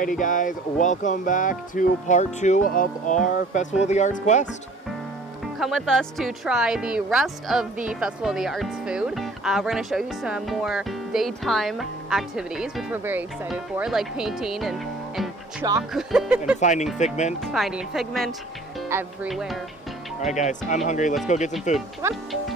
Alrighty guys, welcome back to part 2 of our Festival of the Arts quest. Come with us to try the rest of the Festival of the Arts food. We're going to show you some more daytime activities, which we're very excited for, like painting and chalk. And finding figment. Finding figment everywhere. Alright guys, I'm hungry. Let's go get some food. Come on.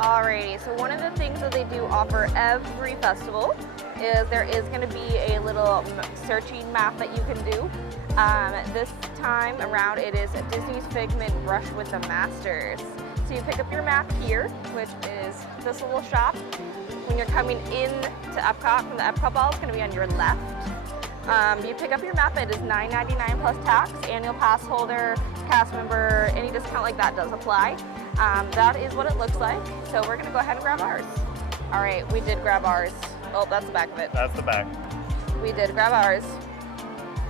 Alrighty, so one of the things that they do offer every festival is there is going to be a little searching map that you can do. This time around it is Disney's Figment Brush with the Masters. So you pick up your map here, which is this little shop. When you're coming in to Epcot from the Epcot ball, it's going to be on your left. You pick up your map, it is $9.99 plus tax, annual pass holder, cast member, any discount like that does apply. That is what it looks like. So we're gonna go ahead and grab ours. All right, we did grab ours. Oh, that's the back of it. That's the back. We did grab ours.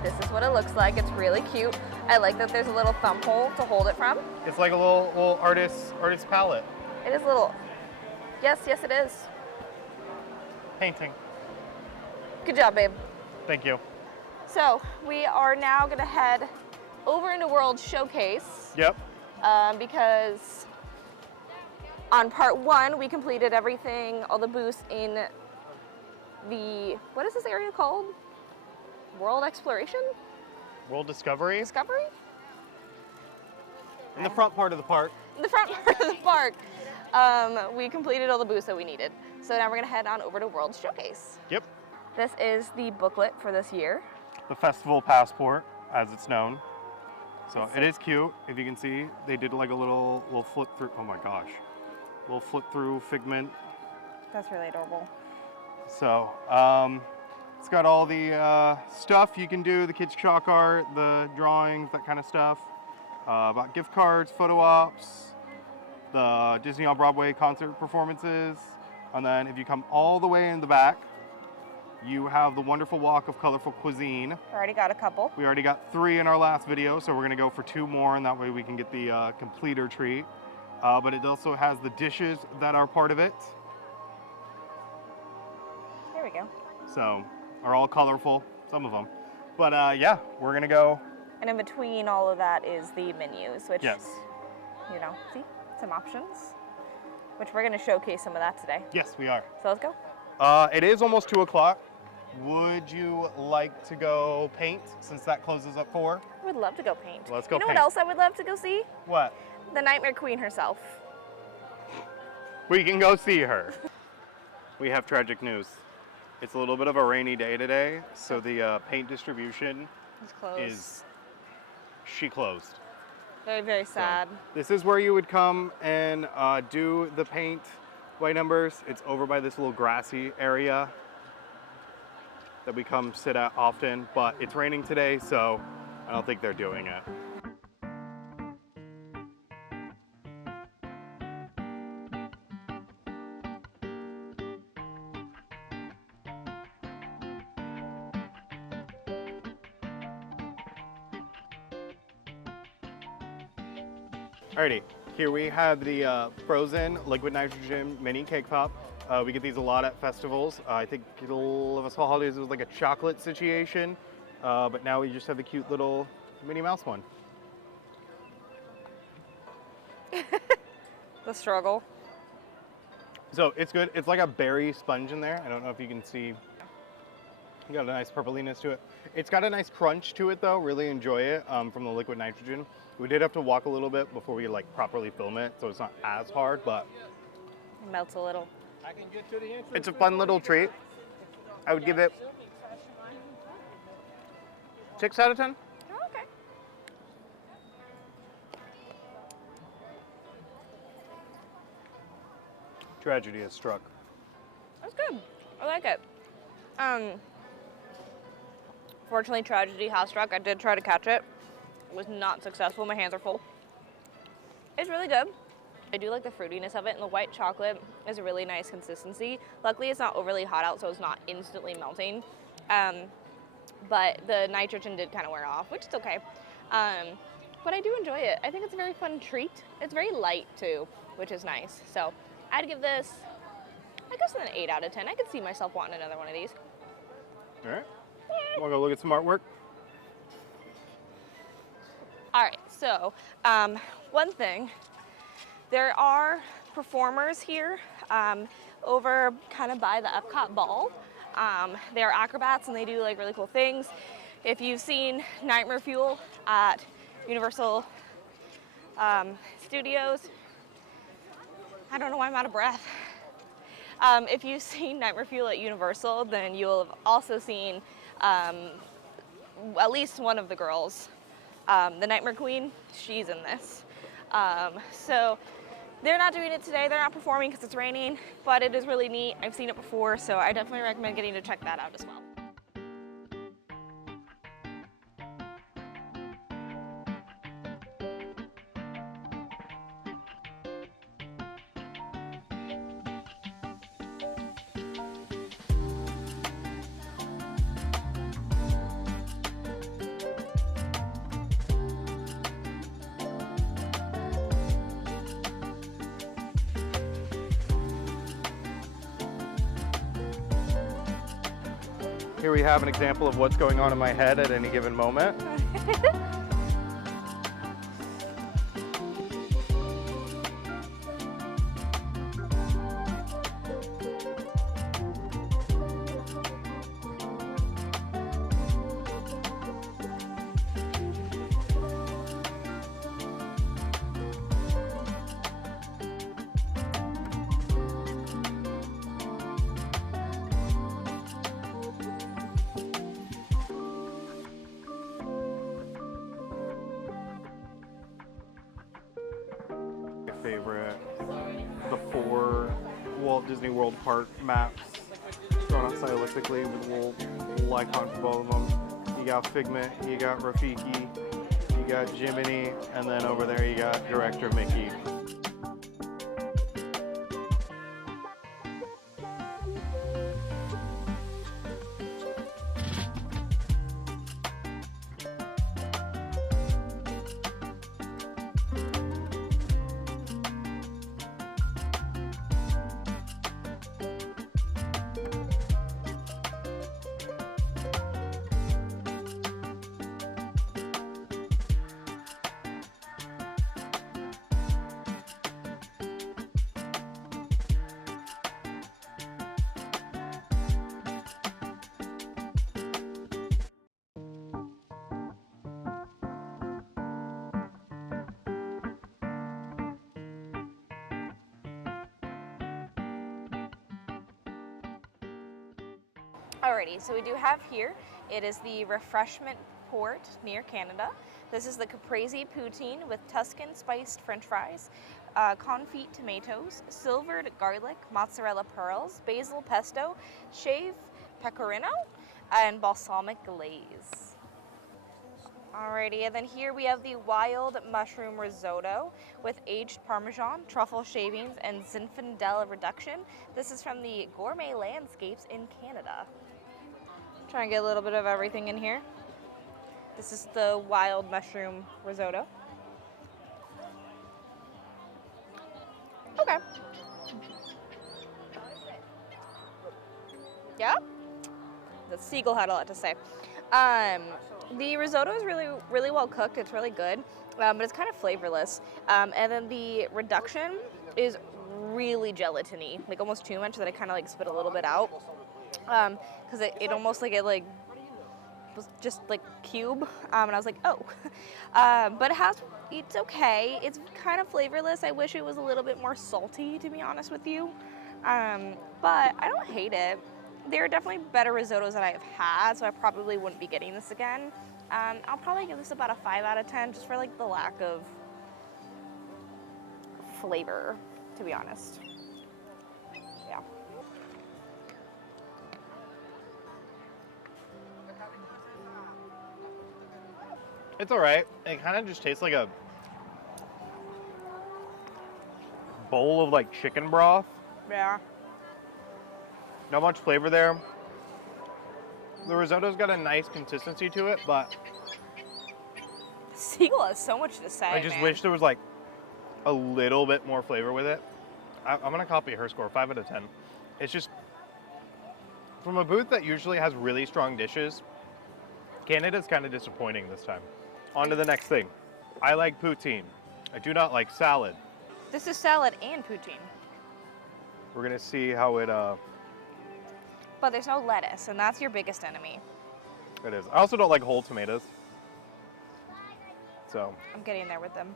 This is what it looks like. It's really cute. I like that there's a little thumb hole to hold it from. It's like a little artist palette. It is little. Yes, it is. Painting. Good job, babe. Thank you. So we are now gonna head over into World Showcase. Yep. Because on part 1, we completed everything, all the booths in the, what is this area called? World Exploration? World Discovery? Discovery? In the front part of the park. In the front part of the park. We completed all the booths that we needed. So now we're gonna head on over to World Showcase. Yep. This is the booklet for this year. The Festival Passport, as it's known. So it is cute. If you can see, they did like a little flip through. Oh my gosh, little flip through figment. That's really adorable. So it's got all the stuff you can do, the kids' chalk art, the drawings, that kind of stuff. About gift cards, photo ops, the Disney on Broadway concert performances, and then if you come all the way in the back, you have the wonderful walk of colorful cuisine. We already got a couple. We already got 3 in our last video, so we're gonna go for 2 more, and that way we can get the completer treat. But it also has the dishes that are part of it. There we go. So, are all colorful, some of them. But yeah, we're gonna go. And in between all of that is the menus, which, Yes. you know, see, some options, which we're gonna showcase some of that today. Yes, we are. So let's go. It is almost 2 o'clock. Would you like to go paint since that closes at 4? I would love to go paint. Let's go You know paint. what else I would love to go see? What? The Nightmare Queen herself. We can go see her. We have tragic news. It's a little bit of a rainy day today, so the paint distribution It's closed. she closed. Very, very sad. So, this is where you would come and do the paint by numbers. It's over by this little grassy area that we come sit at often, but it's raining today, so I don't think they're doing it. Alrighty, here we have the frozen liquid nitrogen mini cake pop. We get these a lot at festivals. I think Little Festival Holidays was like a chocolate situation, but now we just have the cute little Minnie Mouse one. The struggle. So it's good. It's like a berry sponge in there. I don't know if you can see. You got a nice purpliness to it. It's got a nice crunch to it though. Really enjoy it from the liquid nitrogen. We did have to walk a little bit before we like properly film it, so it's not as hard, but It melts a little. it's a fun little treat. I would give it 6 out of 10. Oh, okay. Tragedy has struck. That's good. I like it. Fortunately, tragedy has struck. I did try to catch it. It was not successful. My hands are full. It's really good. I do like the fruitiness of it, and the white chocolate is a really nice consistency. Luckily, it's not overly hot out, so it's not instantly melting. But the nitrogen did kind of wear off, which is okay. But I do enjoy it. I think it's a very fun treat. It's very light, too. which is nice. So I'd give this, I guess, an 8 out of 10. I could see myself wanting another one of these. All right. We'll go look at some artwork. All right, so one thing, there are performers here over kind of by the Epcot Ball. They're acrobats and they do like really cool things. If you've seen Nightmare Fuel at Universal Studios, I don't know why I'm out of breath. If you've seen Nightmare Fuel at Universal, then you'll have also seen at least one of the girls. The Nightmare Queen, she's in this. So they're not doing it today, they're not performing because it's raining, but it is really neat. I've seen it before, so I definitely recommend getting to check that out as well. Here we have an example of what's going on in my head at any given moment. Favorite, the 4 Walt Disney World Park maps drawn out stylistically with a little icon for both of them. You got Figment, you got Rafiki, you got Jiminy, and then over there you got Director Mickey. Alrighty, so we do have here, it is the refreshment port near Canada. This is the caprese poutine with Tuscan spiced french fries, confit tomatoes, silvered garlic, mozzarella pearls, basil pesto, shaved pecorino, and balsamic glaze. Alrighty, and then here we have the wild mushroom risotto with aged Parmesan, truffle shavings, and Zinfandel reduction. This is from the Gourmet Landscapes in Canada. Try and get a little bit of everything in here. This is the wild mushroom risotto. Okay. Yeah? The seagull had a lot to say. The risotto is really well cooked. It's really good, but it's kind of flavorless. And then the reduction is really gelatiny, like almost too much that I kind of like spit a little bit out. Because it almost like it like was just like cube, and I was like, oh. But it's okay. It's kind of flavorless. I wish it was a little bit more salty, to be honest with you. But I don't hate it. There are definitely better risottos that I've had, so I probably wouldn't be getting this again. I'll probably give this about a 5 out of 10, just for like the lack of flavor, to be honest. Yeah. It's all right. It kind of just tastes like a bowl of like chicken broth. Yeah. Not much flavor there. The risotto's got a nice consistency to it, but Seagull has so much to say. I just man. wish there was like a little bit more flavor with it. I'm going to copy her score, 5 out of 10. It's just, from a booth that usually has really strong dishes, Canada's kind of disappointing this time. On to the next thing. I like poutine. I do not like salad. This is salad and poutine. We're going to see how it But there's no lettuce, and that's your biggest enemy. it is. I also don't like whole tomatoes. So. I'm getting there with them.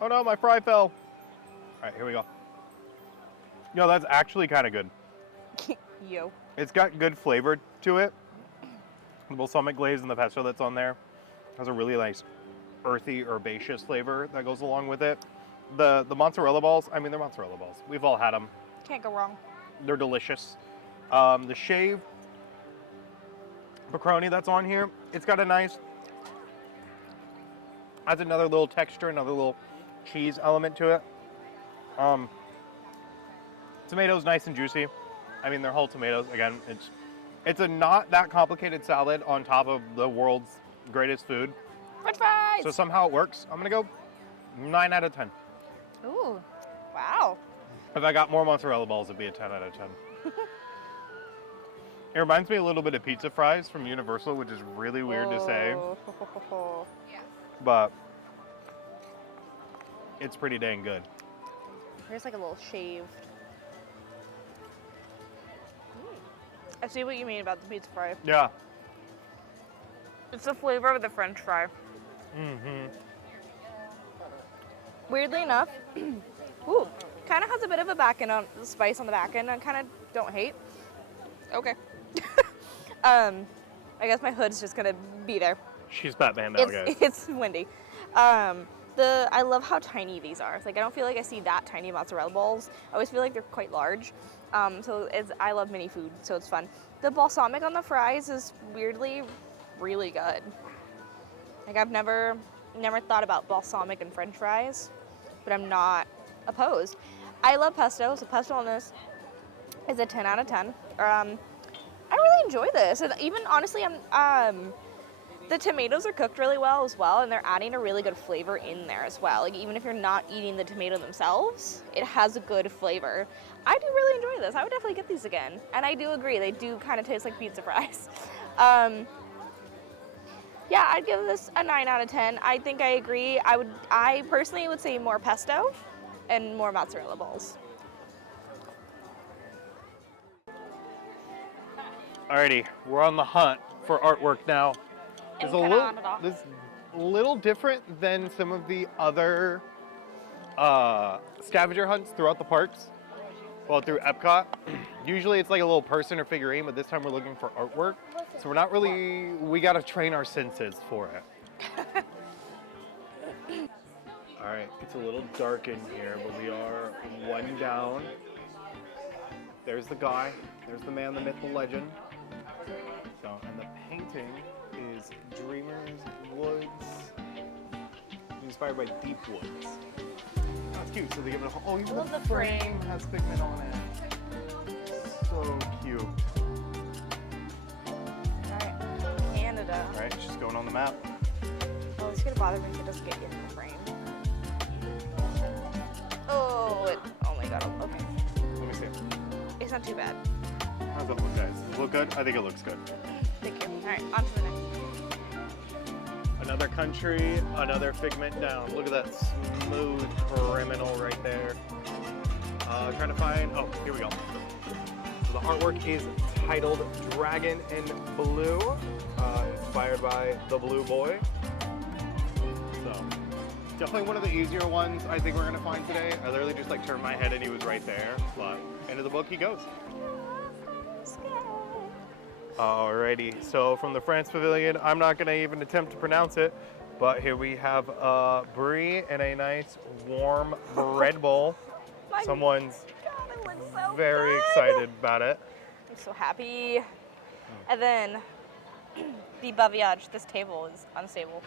Oh no, my fry fell. All right, here we go. No, that's actually kind of good. Yo. It's got good flavor to it. The balsamic glaze and the pesto that's on there has a really nice earthy, herbaceous flavor that goes along with it. The mozzarella balls, I mean, they're mozzarella balls. We've all had them. Can't go wrong. They're delicious. The shaved pepperoni that's on here, it's got a nice, adds another little texture, another little cheese element to it. Tomatoes nice and juicy. I mean, they're whole tomatoes. Again, it's a not that complicated salad on top of the world's greatest food. French fries! So somehow it works. I'm gonna go 9 out of 10. Ooh, wow. If I got more mozzarella balls, it'd be a 10 out of 10. It reminds me a little bit of pizza fries from Universal, which is really weird to say, but it's pretty dang good. There's like a little shaved. I see what you mean about the pizza fry. Yeah. It's the flavor of the French fry. Mm-hmm. Weirdly enough, ooh, kind of has a bit of a back end on the spice on the back end. I kind of don't hate. Okay. I guess my hood's just gonna be there. She's Batman now, guys. It's windy. I love how tiny these are. Like I don't feel like I see that tiny mozzarella balls. I always feel like they're quite large. I love mini food, so it's fun. The balsamic on the fries is weirdly really good. Like I've never thought about balsamic and French fries, but I'm not opposed. I love pesto, so pesto on this is a 10 out of 10. I really enjoy this, and even honestly, the tomatoes are cooked really well as well, and they're adding a really good flavor in there as well. Like even if you're not eating the tomato themselves, it has a good flavor. I do really enjoy this. I would definitely get these again, and I do agree they do kind of taste like pizza fries. Yeah, I'd give this a 9 out of 10. I think I agree. I personally would say more pesto and more mozzarella balls. Alrighty, we're on the hunt for artwork now. It's a little different than some of the other scavenger hunts throughout the parks. Well, through Epcot. Usually it's like a little person or figurine, but this time we're looking for artwork. So we gotta train our senses for it. All right, it's a little dark in here, but we are one down. There's the guy, there's the man, the myth, the legend. So, and the painting is Dreamer's Woods, inspired by Deep Woods. That's cute, so they give it a, oh, even the frame has pigment on it. So cute. Alright, Canada. Alright, it's just going on the map. Oh, it's gonna bother me if it doesn't get in the frame. Oh my god, okay. Let me see. It's not too bad. How's that look, guys? Does it look good? I think it looks good. Thank you. Alright, on to the next. Another country, another figment down. Look at that smooth criminal right there. Trying to find, oh, here we go. So the artwork is titled Dragon in Blue, inspired by the Blue Boy. So, definitely one of the easier ones I think we're gonna find today. I literally just like turned my head and he was right there, but into the book he goes. Alrighty, so from the France Pavilion, I'm not gonna even attempt to pronounce it, but here we have brie and a nice warm bread bowl. Someone's so very good. excited about it. I'm so happy. And then the bavillage, this table is unstable.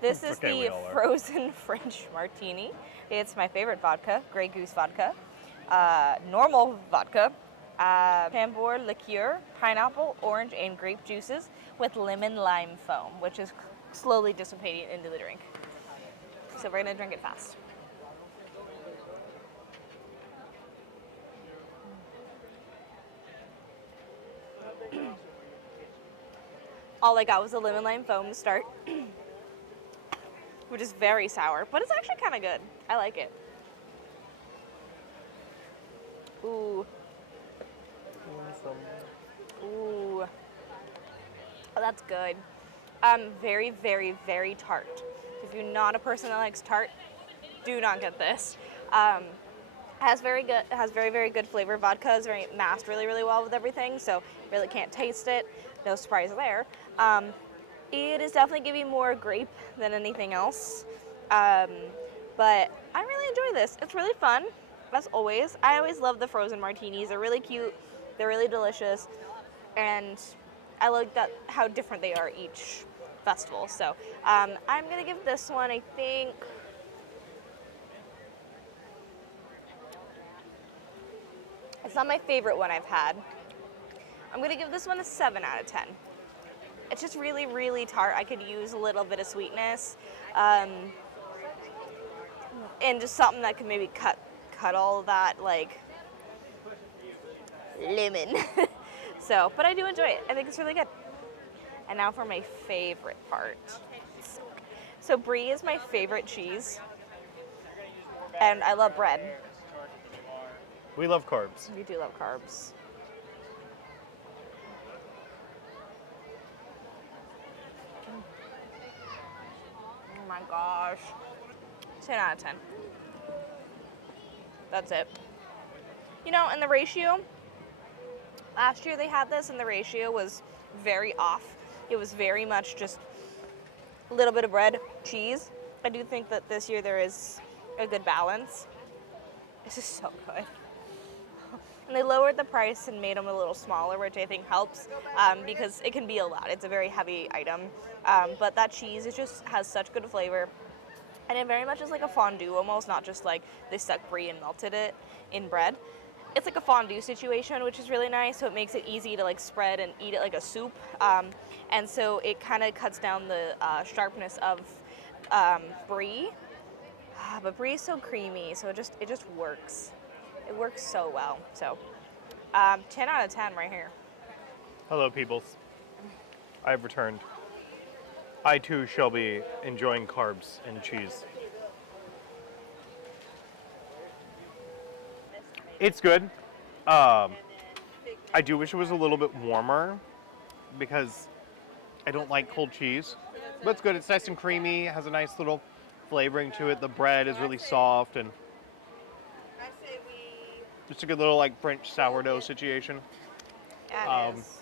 This is Okay, we the all are. frozen French martini. It's my favorite vodka, Grey Goose vodka, normal vodka, Chambord liqueur, pineapple, orange, and grape juices with lemon lime foam, which is slowly dissipating into the drink. So we're gonna drink it fast. All I got was a lemon lime foam to start, which is very sour, but it's actually kind of good. I like it. Ooh. Ooh. Oh, that's good. Very, very, very tart. If you're not a person that likes tart, do not get this. Has very, very good flavor. Vodka is very masked really, really well with everything, so really can't taste it. No surprise there. It is definitely giving more grape than anything else. But I really enjoy this. It's really fun, as always. I always love the frozen martinis. They're really cute. They're really delicious. And I like that how different they are each festival. So I'm going to give this one, I think, it's not my favorite one I've had. I'm going to give this one a 7 out of 10. It's just really, really tart. I could use a little bit of sweetness. And just something that could maybe cut all of that, like, lemon. So, but I do enjoy it. I think it's really good. And now for my favorite part. So brie is my favorite cheese. And I love bread. We love carbs. We do love carbs. Oh my gosh. 10 out of 10. That's it. You know, and the ratio, last year they had this and the ratio was very off. It was very much just a little bit of bread, cheese. I do think that this year there is a good balance. This is so good. And they lowered the price and made them a little smaller, which I think helps because it can be a lot. It's a very heavy item. But that cheese, it just has such good flavor. And it very much is like a fondue almost, not just like they stuck brie and melted it in bread. It's like a fondue situation, which is really nice. So it makes it easy to like spread and eat it like a soup. And so it kind of cuts down the sharpness of brie. But brie is so creamy, so it just works. It works so well. So 10 out of 10 right here. Hello, peoples. I've returned. I too shall be enjoying carbs and cheese. It's good. I do wish it was a little bit warmer because I don't like cold cheese. But it's good. It's nice and creamy. It has a nice little flavoring to it. The bread is really soft and just a good little like French sourdough situation. Yeah, it is.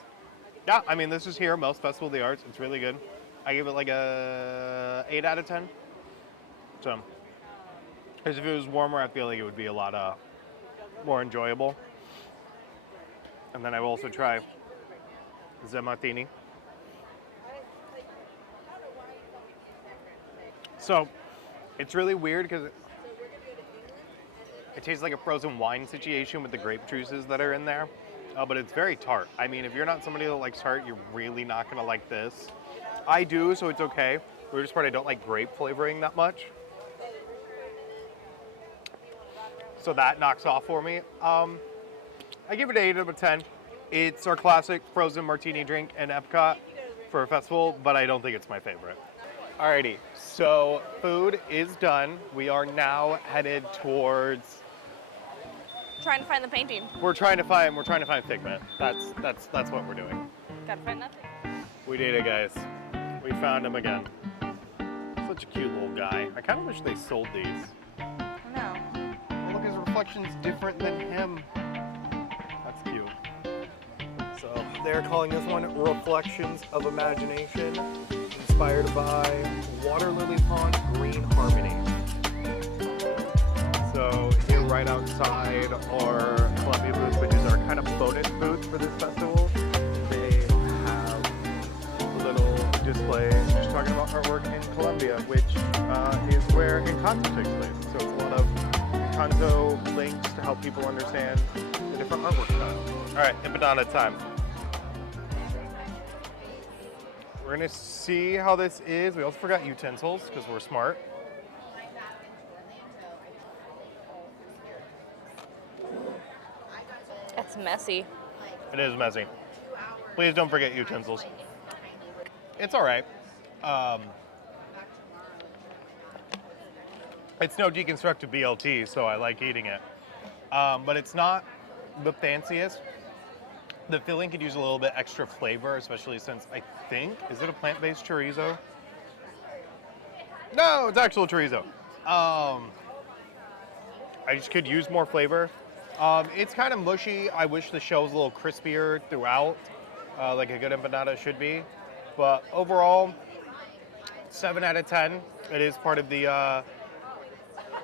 Yeah, I mean, this is here, most Festival of the Arts. It's really good. I give it like a 8 out of 10. So, because if it was warmer, I feel like it would be a lot more enjoyable. And then I will also try the martini. So, it's really weird because it tastes like a frozen wine situation with the grape juices that are in there. But it's very tart. I mean, if you're not somebody that likes tart, you're really not going to like this. I do, so it's okay. The weirdest part, I don't like grape flavoring that much. So that knocks off for me. I give it an 8 out of 10. It's our classic frozen martini drink in Epcot for a festival, but I don't think it's my favorite. Alrighty, so food is done. We are now headed towards... Trying to find the painting. We're trying to find Figment. That's what we're doing. Gotta find nothing. We did it, guys. We found him again. Such a cute little guy. I kind of wish they sold these. No. Oh, look, his reflection's different than him. That's cute. So they're calling this one Reflections of Imagination, inspired by Water Lily Pond Green Harmony. So here right outside our Columbia booth, which is our kind of bonus booth for this festival, they have a little display just talking about artwork in Columbia, which is where Encanto takes place. So it's a lot of Encanto links to help people understand the different artwork styles. All right, empanada time. We're gonna see how this is. We also forgot utensils because we're smart. It's messy. It is messy. Please don't forget utensils. It's all right. It's no deconstructed BLT, so I like eating it. But it's not the fanciest. The filling could use a little bit extra flavor, especially since I think, is it a plant-based chorizo? No, it's actual chorizo. I just could use more flavor. It's kind of mushy. I wish the shell was a little crispier throughout, like a good empanada should be. But overall, 7 out of 10. It is part of the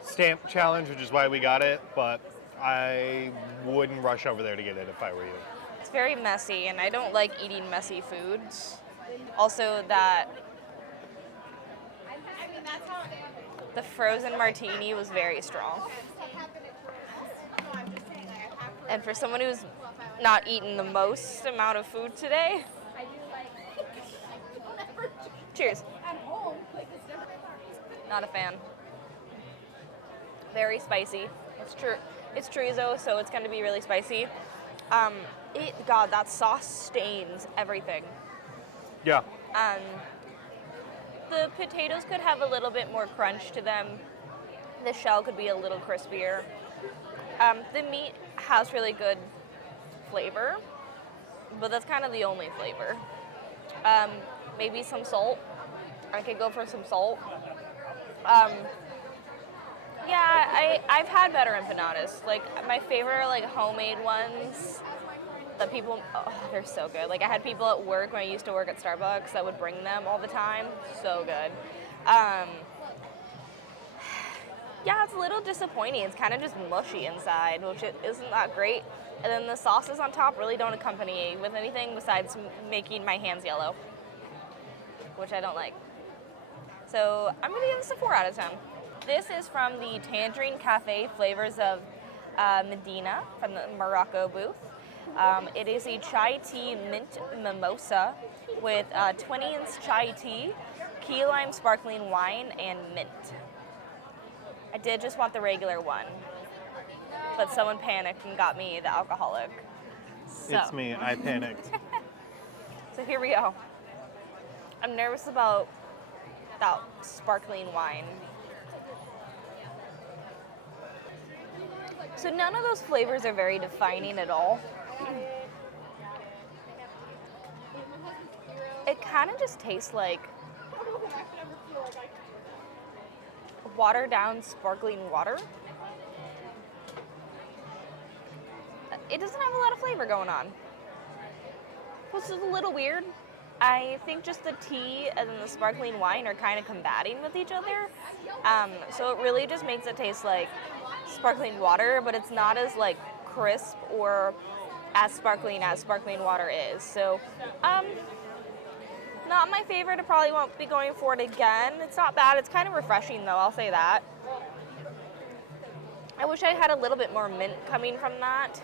stamp challenge, which is why we got it. But I wouldn't rush over there to get it if I were you. It's very messy, and I don't like eating messy foods. Also, that the frozen martini was very strong. And for someone who's not eaten the most amount of food today, cheers. Not a fan. Very spicy. It's true. It's chorizo, so it's going to be really spicy. God, that sauce stains everything. Yeah. The potatoes could have a little bit more crunch to them. The shell could be a little crispier. The meat has really good flavor, but that's kind of the only flavor. Maybe some salt. I could go for some salt. Yeah, I've had better empanadas. Like, my favorite are like homemade ones that people, they're so good. Like, I had people at work when I used to work at Starbucks that would bring them all the time. So good. Yeah, it's a little disappointing. It's kind of just mushy inside, which isn't that great. And then the sauces on top really don't accompany with anything besides making my hands yellow, which I don't like. So I'm going to give this a 4 out of 10. This is from the Tangerine Cafe Flavors of Medina from the Morocco booth. It is a chai tea mint mimosa with Twinings chai tea, key lime sparkling wine, and mint. I did just want the regular one, but someone panicked and got me the alcoholic. So. It's me. I panicked. So here we go. I'm nervous about that sparkling wine. So none of those flavors are very defining at all. It kind of just tastes like watered down sparkling water. It doesn't have a lot of flavor going on, which is a little weird. I think just the tea and then the sparkling wine are kind of combating with each other. So it really just makes it taste like sparkling water, but it's not as like crisp or as sparkling water is. So, not my favorite. I probably won't be going for it again. It's not bad. It's kind of refreshing though, I'll say that. I wish I had a little bit more mint coming from that.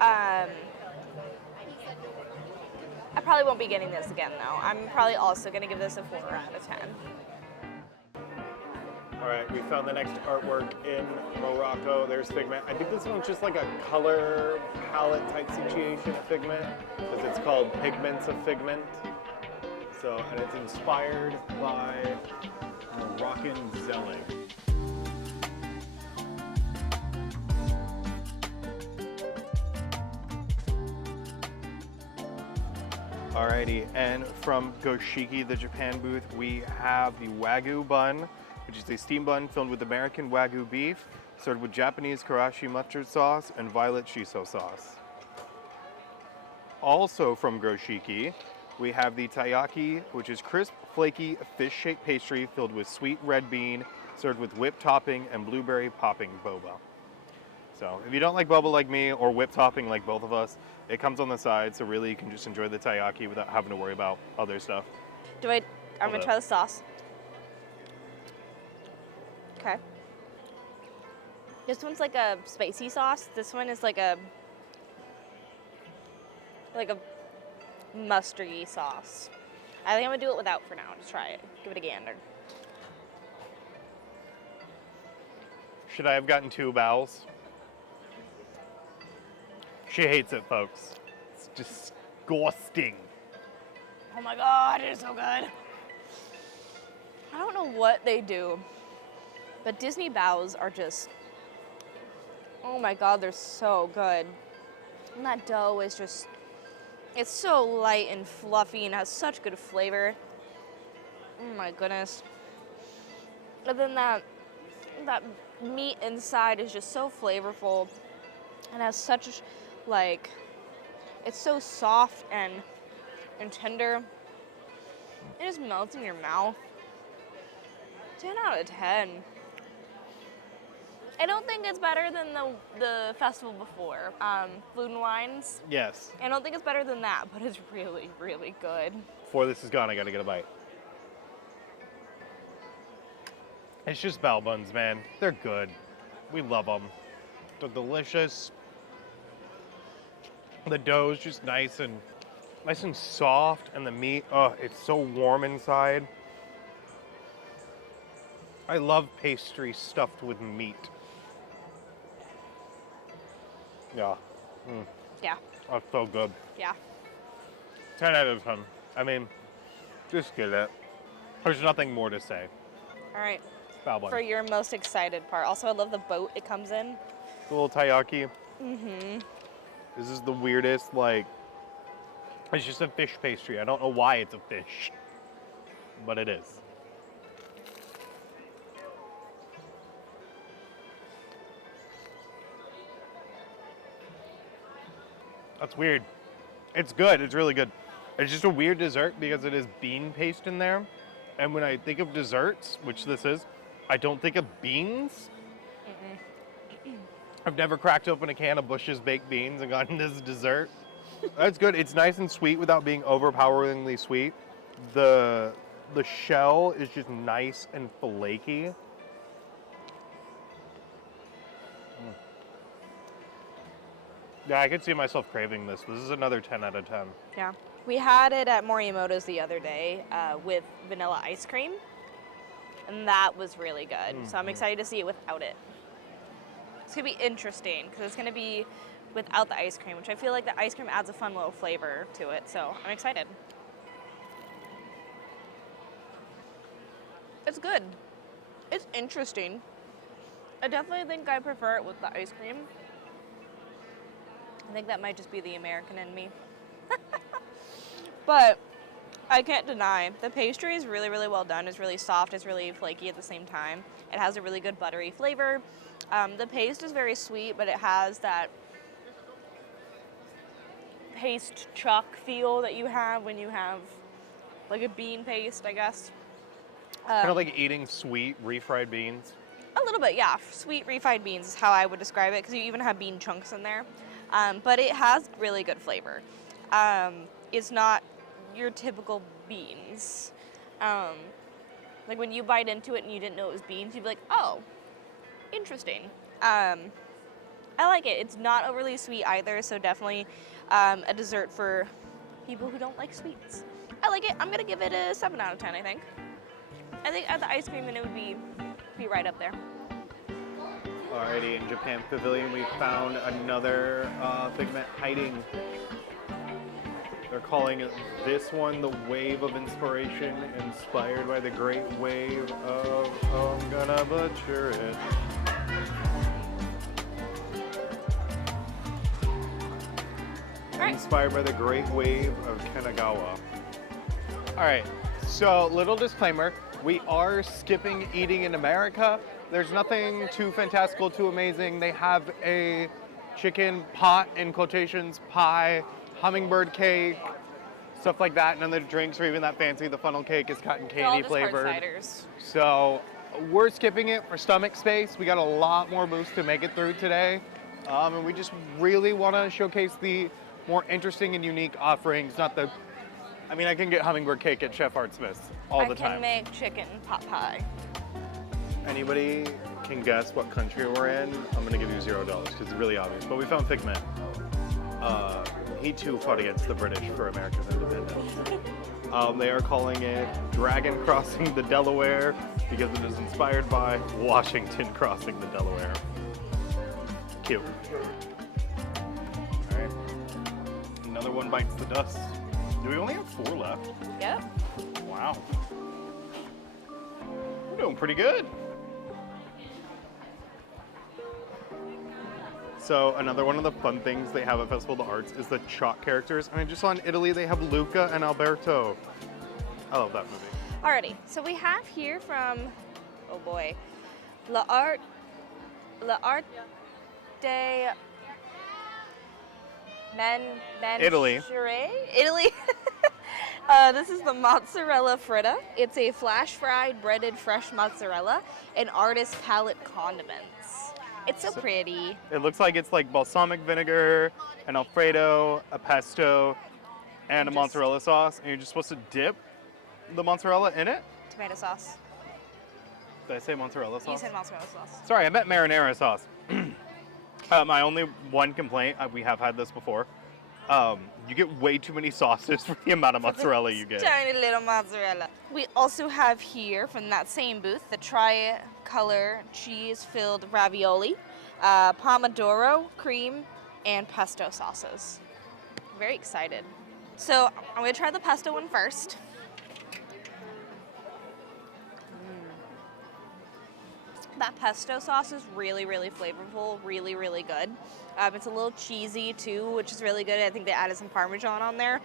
I probably won't be getting this again though. I'm probably also going to give this a 4 out of 10. All right, we found the next artwork in Morocco. There's Figment. I think this one's just like a color palette type situation of Figment, because it's called Pigments of Figment. So, and it's inspired by Moroccan Zelling. Alrighty, and from Goshiki, the Japan booth, we have the Wagyu bun, which is a steam bun filled with American Wagyu beef, served with Japanese karashi mustard sauce and violet shiso sauce. Also from Goshiki, we have the taiyaki, which is crisp, flaky, fish-shaped pastry filled with sweet red bean, served with whipped topping and blueberry popping boba. So if you don't like boba like me, or whipped topping like both of us, it comes on the side, so really you can just enjoy the taiyaki without having to worry about other stuff. I'm gonna try the sauce. Okay. This one's like a spicy sauce. This one is like a mustardy sauce. I think I'm gonna do it without for now. Just try it. Give it a gander. Should I have gotten 2 bowls? She hates it, folks. It's disgusting. Oh my God, it is so good. I don't know what they do, but Disney bows are just, oh my God, they're so good. And that dough is just, it's so light and fluffy and has such good flavor. Oh my goodness. And then that meat inside is just so flavorful and has such, like, it's so soft and tender. It just melts in your mouth. 10 out of 10. I don't think it's better than the festival before, Food and Wines. Yes. I don't think it's better than that, but it's really, really good. Before this is gone, I gotta get a bite. It's just bao buns, man. They're good. We love them. They're delicious. The dough is just nice and soft, and the meat, oh, it's so warm inside. I love pastry stuffed with meat. Yeah. Yeah. That's so good. Yeah. 10 out of 10. I mean, just get it. There's nothing more to say. All right. Bao bun. For your most excited part. Also, I love the boat it comes in. The little taiyaki. Mm-hmm. This is the weirdest, like, it's just a fish pastry. I don't know why it's a fish, but it is. That's weird. It's good. It's really good. It's just a weird dessert because it is bean paste in there. And when I think of desserts, which this is, I don't think of beans. I've never cracked open a can of Bush's baked beans and gotten this dessert. That's good. It's nice and sweet without being overpoweringly sweet. The shell is just nice and flaky. Yeah, I could see myself craving this. This is another 10 out of 10. Yeah. We had it at Morimoto's the other day with vanilla ice cream, and that was really good. So I'm excited to see it without it. It's going to be interesting because it's going to be without the ice cream, which I feel like the ice cream adds a fun little flavor to it. So I'm excited. It's good. It's interesting. I definitely think I prefer it with the ice cream. I think that might just be the American in me. But I can't deny, the pastry is really, really well done. It's really soft. It's really flaky at the same time. It has a really good buttery flavor. The paste is very sweet, but it has that paste chalk feel that you have when you have like a bean paste, I guess. Kind of like eating sweet refried beans. A little bit, yeah. Sweet refried beans is how I would describe it because you even have bean chunks in there. But it has really good flavor. It's not your typical beans. Like when you bite into it and you didn't know it was beans, you'd be like, oh, interesting. I like it. It's not overly sweet either, so definitely a dessert for people who don't like sweets. I like it. I'm going to give it a 7 out of 10, I think. I think at the ice cream, then it would be right up there. Alrighty, in Japan Pavilion, we found another figment hiding. They're calling it this one the Wave of Inspiration, inspired by the great wave of, oh, I'm gonna butcher it. Right. Inspired by the great wave of Kanagawa. Alright, so little disclaimer, we are skipping eating in America. There's nothing too fantastical, too amazing. They have a chicken pot, in quotations, pie, hummingbird cake, stuff like that. None of the drinks are even that fancy. The funnel cake is cotton candy flavored. Hard ciders. So we're skipping it for stomach space. We got a lot more booths to make it through today. And we just really want to showcase the more interesting and unique offerings. Not the, I mean, I can get hummingbird cake at Chef Art Smith's all the time. I can make chicken pot pie. Anybody can guess what country we're in, I'm gonna give you $0 because it's really obvious. But we found Figment. He too fought against the British for America's independence. They are calling it Dragon Crossing the Delaware because it is inspired by Washington crossing the Delaware. Cute. All right. Another one bites the dust. Do we only have 4 left? Yep. Wow. We're doing pretty good. So another one of the fun things they have at Festival of the Arts is the chalk characters. And I just saw in Italy they have Luca and Alberto. I love that movie. Alrighty, so we have here from, oh boy, L'Arte Italy. Italy. This is the mozzarella fritta. It's a flash fried breaded fresh mozzarella and artist palette condiments. It's so pretty. It looks like it's like balsamic vinegar, an Alfredo, a pesto, and a mozzarella sauce. And you're just supposed to dip the mozzarella in it? Tomato sauce. Did I say mozzarella sauce? You said mozzarella sauce. Sorry, I meant marinara sauce. My only one complaint, we have had this before, you get way too many sauces for the amount of mozzarella you get. Tiny little mozzarella. We also have here from that same booth the tri-color cheese-filled ravioli, pomodoro, cream, and pesto sauces. Very excited. So I'm gonna try the pesto one first. That pesto sauce is really, really flavorful, really, really good. It's a little cheesy too, which is really good. I think they added some Parmesan on there.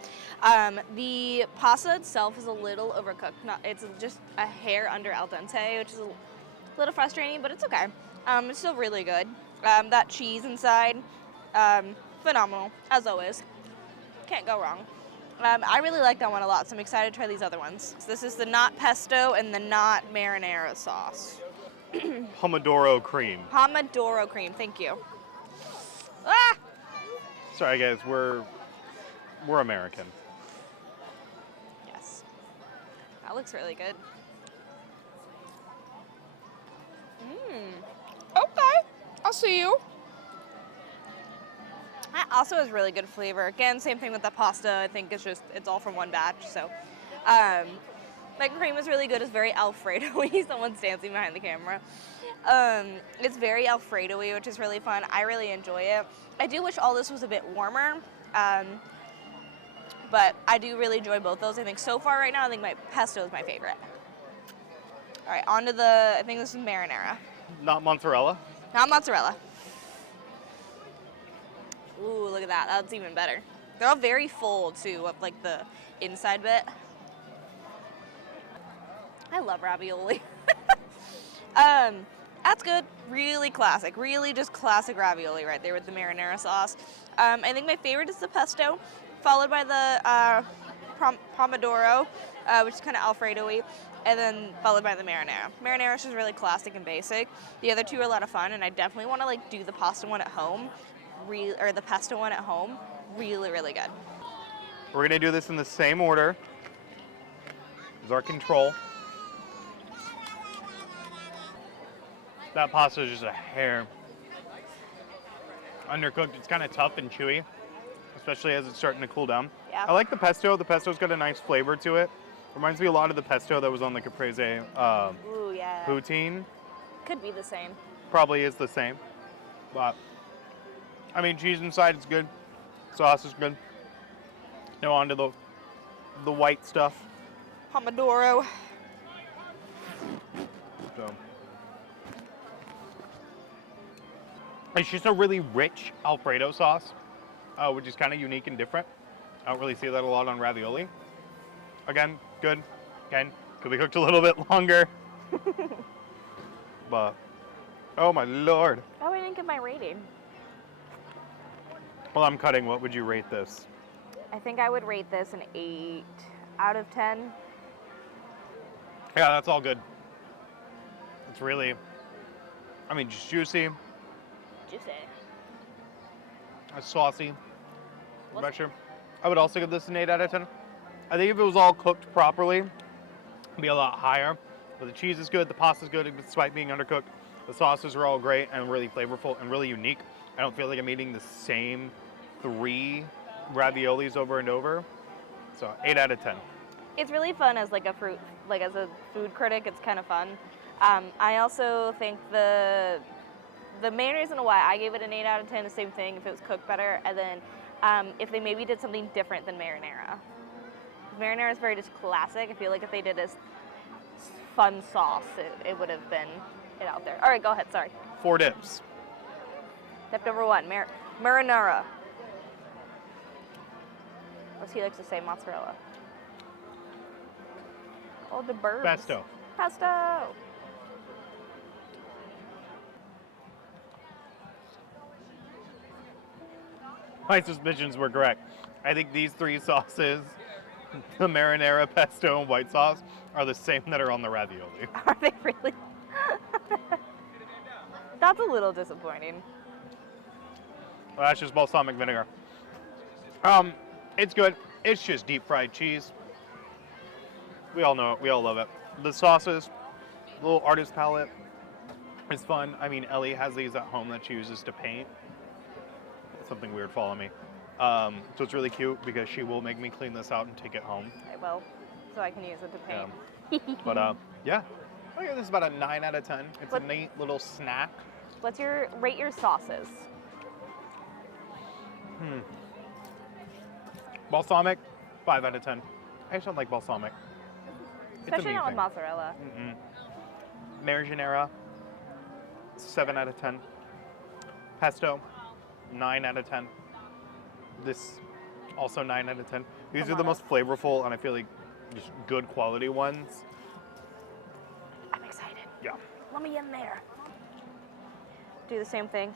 The pasta itself is a little overcooked. It's just a hair under al dente, which is a little frustrating, but it's okay. It's still really good. That cheese inside, phenomenal, as always. Can't go wrong. I really like that one a lot, so I'm excited to try these other ones. So this is the not pesto and the not marinara sauce. Pomodoro cream. Pomodoro cream, thank you. Ah! Sorry guys, we're American. Yes. That looks really good. Okay, I'll see you. That also has really good flavor. Again, same thing with the pasta. I think it's all from one batch. So, the cream is really good. It's very Alfredo-y. Someone's dancing behind the camera. It's very Alfredo-y, which is really fun. I really enjoy it. I do wish all this was a bit warmer, but I do really enjoy both those. I think so far right now, I think my pesto is my favorite. All right, on to I think this is marinara. Not mozzarella? Not mozzarella. Ooh, look at that. That's even better. They're all very full, too, of like the inside bit. I love ravioli. That's good. Really classic. Really just classic ravioli right there with the marinara sauce. I think my favorite is the pesto, followed by the pomodoro, which is kind of Alfredo-y, and then followed by the marinara. Marinara is just really classic and basic. The other two are a lot of fun, and I definitely want to like do the pasta one at home, or the pesto one at home. Really, really good. We're gonna do this in the same order as our control. That pasta is just a hair undercooked. It's kind of tough and chewy, especially as it's starting to cool down. Yeah. I like the pesto. The pesto's got a nice flavor to it. Reminds me a lot of the pesto that was on the caprese Ooh, yeah. poutine. Could be the same. Probably is the same. But, I mean, cheese inside is good. Sauce is good. Now on to the white stuff. Pomodoro. So. It's just a really rich Alfredo sauce, which is kind of unique and different. I don't really see that a lot on ravioli. Again, good. Again, could be cooked a little bit longer. But, oh my lord. Oh, I didn't get my rating. Well, I'm cutting. What would you rate this? I think I would rate this an 8 out of 10. Yeah, that's all good. It's really, I mean, just juicy. Juicy. It's saucy. Sure. I would also give this an 8 out of 10. I think if it was all cooked properly, it'd be a lot higher. But the cheese is good, the pasta's good, despite being undercooked. The sauces are all great and really flavorful and really unique. I don't feel like I'm eating the same 3 raviolis over and over. So 8 out of 10. It's really fun as like as a food critic. It's kind of fun. I also think the main reason why I gave it an 8 out of 10 is the same thing if it was cooked better, and then if they maybe did something different than marinara. Marinara is very just classic. I feel like if they did this fun sauce, it would have been it out there. All right, go ahead. Sorry. 4 dips. Step number 1, marinara. As he likes to say, mozzarella. Oh, the birds. Pesto. Pesto. My suspicions were correct. I think these 3 sauces, the marinara, pesto, and white sauce, are the same that are on the ravioli. Are they really? That's a little disappointing. Well, that's just balsamic vinegar. It's good. It's just deep fried cheese. We all know it. We all love it. The sauces, little artist palette, is fun. I mean, Ellie has these at home that she uses to paint. Something weird, follow me. So it's really cute because she will make me clean this out and take it home. I will, so I can use it to paint. But yeah, I give this about a 9 out of 10. It's a neat little snack. Rate your sauces? Balsamic, 5 out of 10. I just don't like balsamic. Especially not with mozzarella. Marinara, 7 out of 10. Pesto, 9 out of 10. This, also 9 out of 10. These are the most flavorful and I feel like just good quality ones. I'm excited. Yeah. Let me in there. Do the same thing.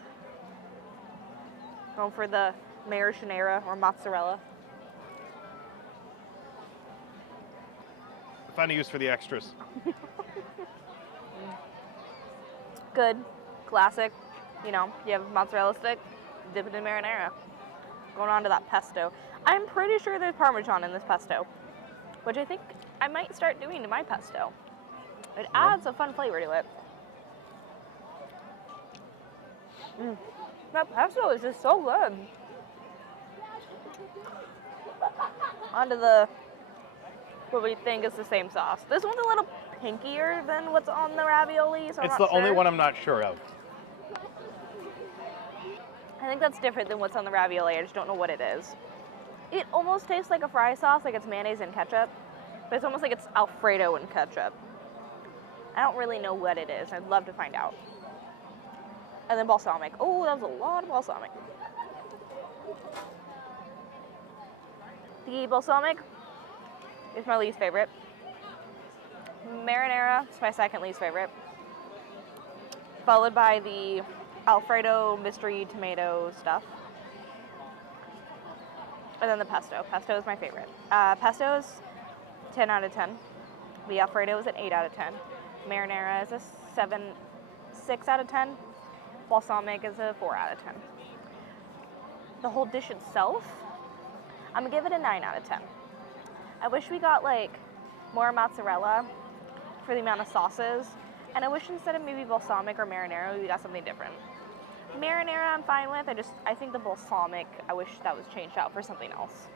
Going for the marinara or mozzarella. Find a use for the extras. Good. Classic. You know, you have mozzarella stick, dip it in marinara. Going on to that pesto. I'm pretty sure there's Parmesan in this pesto, which I think I might start doing to my pesto. It adds a fun flavor to it. That pesto is just so good. Onto the, what we think is the same sauce. This one's a little pinkier than what's on the ravioli, so it's the only one I'm not sure of. I think that's different than what's on the ravioli. I just don't know what it is. It almost tastes like a fry sauce, like it's mayonnaise and ketchup, but it's almost like it's Alfredo and ketchup. I don't really know what it is. I'd love to find out. And then balsamic. Oh, that was a lot of balsamic. The balsamic is my least favorite. Marinara is my second least favorite. Followed by the Alfredo mystery tomato stuff. And then the pesto. Pesto is my favorite. Pesto is 10 out of 10. The Alfredo is an 8 out of 10. Marinara is a 6 out of 10. Balsamic is a 4 out of 10. The whole dish itself, I'm gonna give it a 9 out of 10. I wish we got like more mozzarella for the amount of sauces, and I wish instead of maybe balsamic or marinara, we got something different. Marinara I'm fine with. I think the balsamic, I wish that was changed out for something else.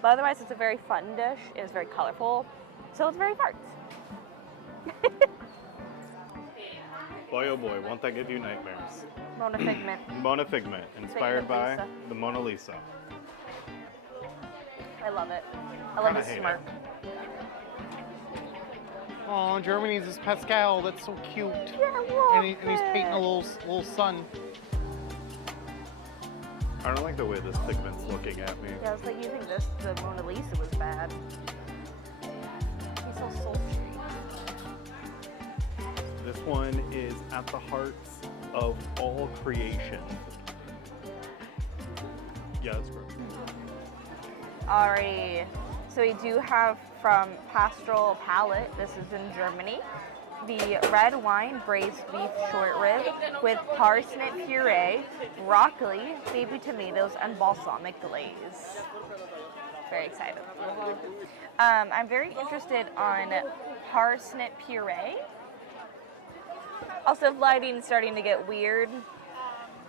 But otherwise, it's a very fun dish. It's very colorful, so it's very farts. Boy, oh boy, won't that give you nightmares? Mona Figment. Mona Figment, inspired by Lisa. the Mona Lisa. I love it. I love Kinda his hate smirk. Oh, Germany's is Pascal. That's so cute. Yeah, I love And he's painting a little sun. I don't like the way this pigment's looking at me. Yeah, I was like, you think the Mona Lisa was bad. He's so sultry. This one is at the heart of all creation. Yeah, that's gross. Alrighty, so we do have from Pastoral Palette, this is in Germany, the red wine braised beef short rib with parsnip puree, broccoli, baby tomatoes, and balsamic glaze. Very excited. I'm very interested on parsnip puree. Also, lighting's starting to get weird.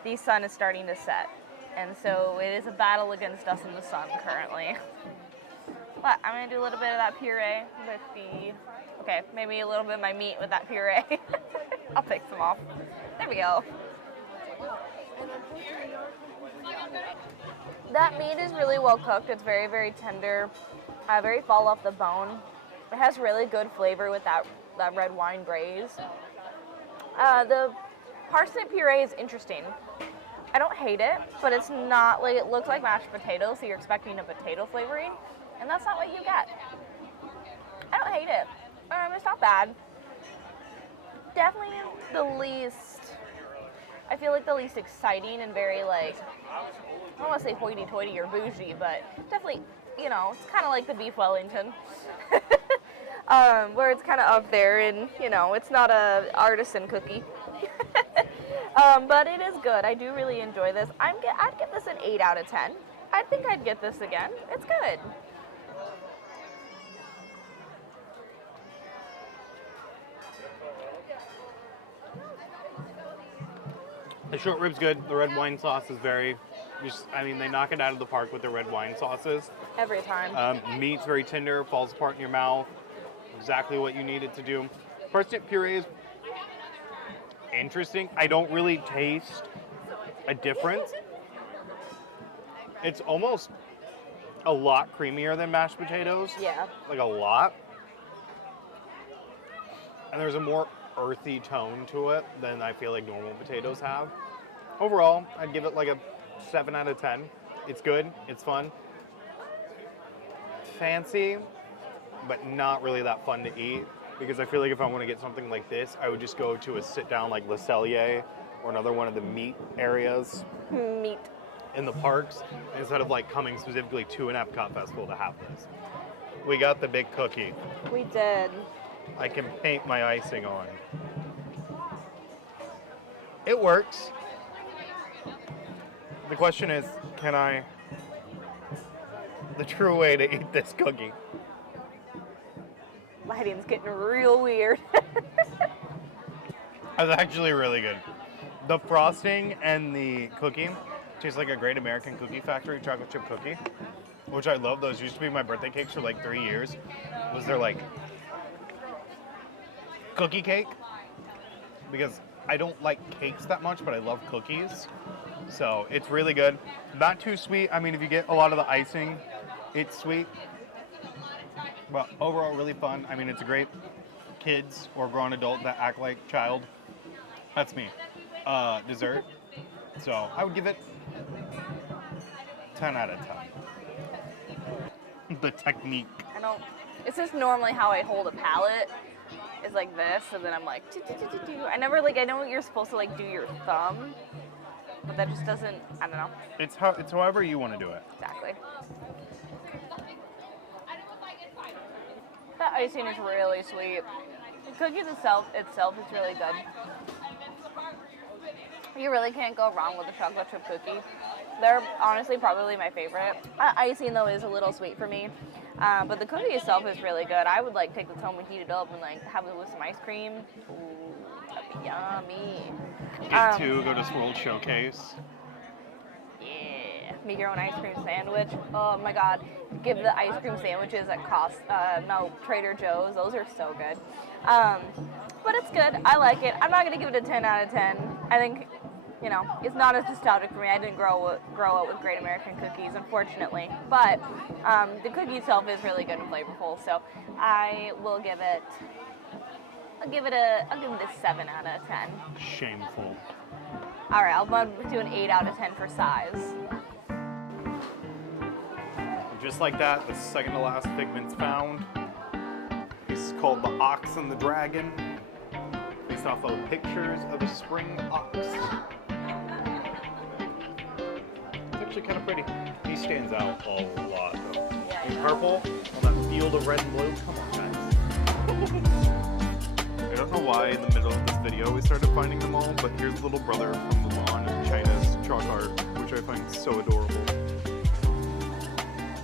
The sun is starting to set. And so it is a battle against us in the sun currently. But I'm gonna do a little bit of that puree with okay, maybe a little bit of my meat with that puree. I'll take some off. There we go. That meat is really well cooked. It's very, very tender. Very fall off the bone. It has really good flavor with that red wine glaze. The parsnip puree is interesting. I don't hate it, but it's not like, it looks like mashed potatoes, so you're expecting a potato flavoring, and that's not what you get. I don't hate it. It's not bad. Definitely the least, I feel like the least exciting and very like, I don't want to say hoity-toity or bougie, but definitely, you know, it's kind of like the beef Wellington. Where it's kind of up there and, you know, it's not a artisan cookie. But it is good. I do really enjoy this. I'd give this an 8 out of 10. I think I'd get this again. It's good. The short rib's good. The red wine sauce is very, they knock it out of the park with the red wine sauces. Every time. Meat's very tender, falls apart in your mouth. Exactly what you need it to do. Parsnip puree is interesting. I don't really taste a difference. It's almost a lot creamier than mashed potatoes. Yeah. Like a lot. And there's a more earthy tone to it than I feel like normal potatoes have. Overall, I'd give it like a 7 out of 10. It's good, it's fun. Fancy, but not really that fun to eat, because I feel like if I want to get something like this, I would just go to a sit down like Le Cellier or another one of the meat areas. Meat. In the parks, instead of like coming specifically to an Epcot festival to have this. We got the big cookie. We did. I can paint my icing on. It works. The question is, the true way to eat this cookie? Lighting's getting real weird. It's actually really good. The frosting and the cookie tastes like a Great American Cookie Factory chocolate chip cookie, which I love. Those used to be my birthday cakes for like 3 years. Was their like cookie cake, because I don't like cakes that much, but I love cookies. So it's really good. Not too sweet. I mean, if you get a lot of the icing, it's sweet. But overall, really fun. I mean, it's a great kids or grown adult that act like child. That's me. Dessert. So I would give it 10 out of 10. The technique. It's just normally how I hold a palette. Is like this, and then I'm like, I never like, I know you're supposed to like do your thumb, but that just doesn't, I don't know. It's however you want to do it. Exactly. That icing is really sweet. The cookies itself is really good. You really can't go wrong with a chocolate chip cookie. They're honestly probably my favorite. Icing though is a little sweet for me, but the cookie itself is really good. I would like take this home and heat it up and like have it with some ice cream. Ooh, that'd be yummy. Get to go to World Showcase. Yeah, make your own ice cream sandwich. Oh my God, give the ice cream sandwiches at Trader Joe's. Those are so good. But it's good. I like it. I'm not gonna give it a 10 out of 10. I think, you know, it's not as nostalgic for me. I didn't grow up with Great American cookies, unfortunately. But the cookie itself is really good and flavorful. So I'll give it a 7 out of 10. Shameful. All right, I'll do an 8 out of 10 for size. Just like that, the second to last figment's found. This is called the Ox and the Dragon, based off of pictures of a spring ox. It's actually kind of pretty. He stands out a lot though. Yeah, In purple, on that field of red and blue. Come on, guys. I don't know why in the middle of this video we started finding them all, but here's the little brother from Mulan and China's chalk art, which I find so adorable.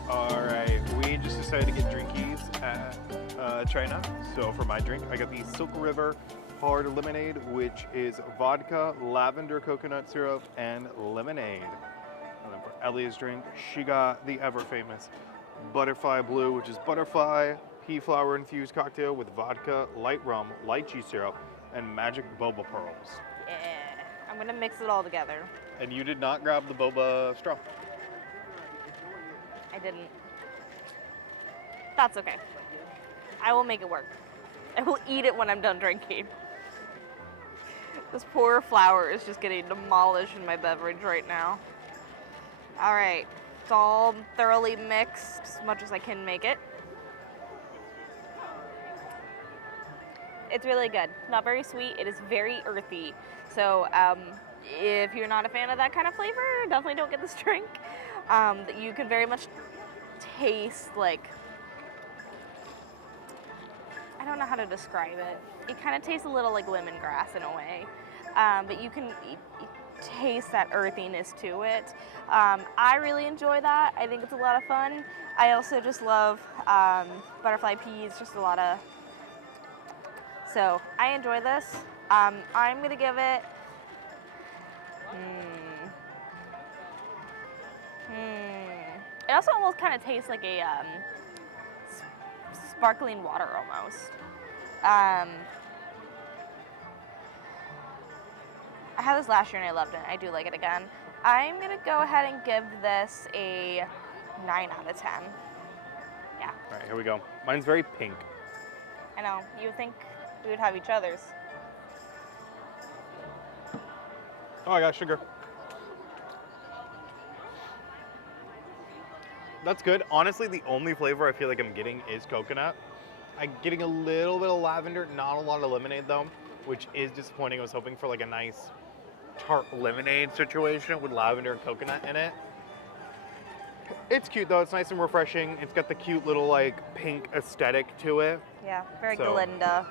Alright, we just decided to get drinkies at China. So for my drink, I got the Silk River Hard Lemonade, which is vodka, lavender coconut syrup, and lemonade. And then for Ellie's drink, she got the ever famous Butterfly Blue, which is butterfly, pea flower infused cocktail with vodka, light rum, lychee syrup, and magic boba pearls. Yeah, I'm gonna mix it all together. And you did not grab the boba straw. I didn't. That's okay. I will make it work. I will eat it when I'm done drinking. This poor flour is just getting demolished in my beverage right now. All right, it's all thoroughly mixed as much as I can make it. It's really good. Not very sweet. It is very earthy. So if you're not a fan of that kind of flavor, definitely don't get this drink. You can very much taste like, I don't know how to describe it. It kind of tastes a little like lemongrass in a way, but you can taste that earthiness to it. I really enjoy that. I think it's a lot of fun. I also just love butterfly peas, just a lot of, so I enjoy this. I'm gonna give it, it also almost kind of tastes like a sparkling water almost. I had this last year and I loved it. I do like it again. I'm gonna go ahead and give this a 9 out of 10. Yeah. All right, here we go. Mine's very pink. I know, you would think we would have each other's. Oh, I got sugar. That's good. Honestly, the only flavor I feel like I'm getting is coconut. I'm getting a little bit of lavender, not a lot of lemonade though, which is disappointing. I was hoping for like a nice tart lemonade situation with lavender and coconut in it. It's cute though. It's nice and refreshing. It's got the cute little like pink aesthetic to it. Yeah, very So- Glinda.